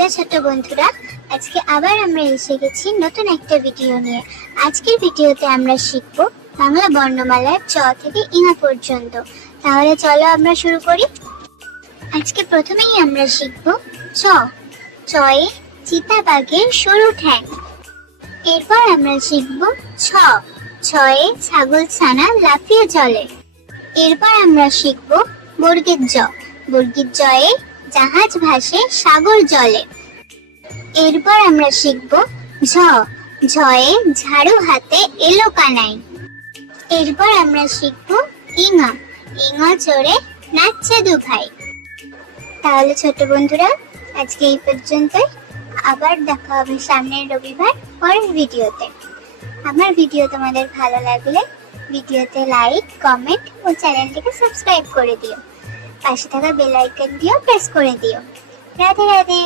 Hello ছোট বন্ধুরা, আজকে আবার আমরা এসে গেছি নতুন একটা ভিডিও নিয়ে। আজকের ভিডিওতে আমরা শিখব বাংলা বর্ণমালার চ থেকে ইঙা পর্যন্ত। তাহলে চলো আমরা শুরু করি। আজকে প্রথমেই আমরা শিখব চ। চয়ে চিতাবাঘের সরু ঠ্যাং। এরপর আমরা শিখব ছ। ছয়ে ছাগল ছানা লাফিয়ে চলে। এরপর আমরা শিখব বর্গের জ। বর্গের জয়ে জাহাজ ভাসে সাগর জলে। এরপর আমরা শিখব ঝ। ঝয়ে ঝাড়ু হাতে এলো কানাই। এরপর আমরা শিখব ইঙা। ইঙা চড়ে নাচছে দু ভাই। তাহলে ছোট বন্ধুরা, আজকে এই পর্যন্তই। আবার দেখা হবে সামনের রবিবার পরের ভিডিওতে। আমার ভিডিও তোমাদের ভালো লাগলে ভিডিওতে লাইক, কমেন্ট ও চ্যানেলটিকে সাবস্ক্রাইব করে দিও। পাশে থাকা বেল আইকনটিও প্রেস করে দিও। রাধে রাধে।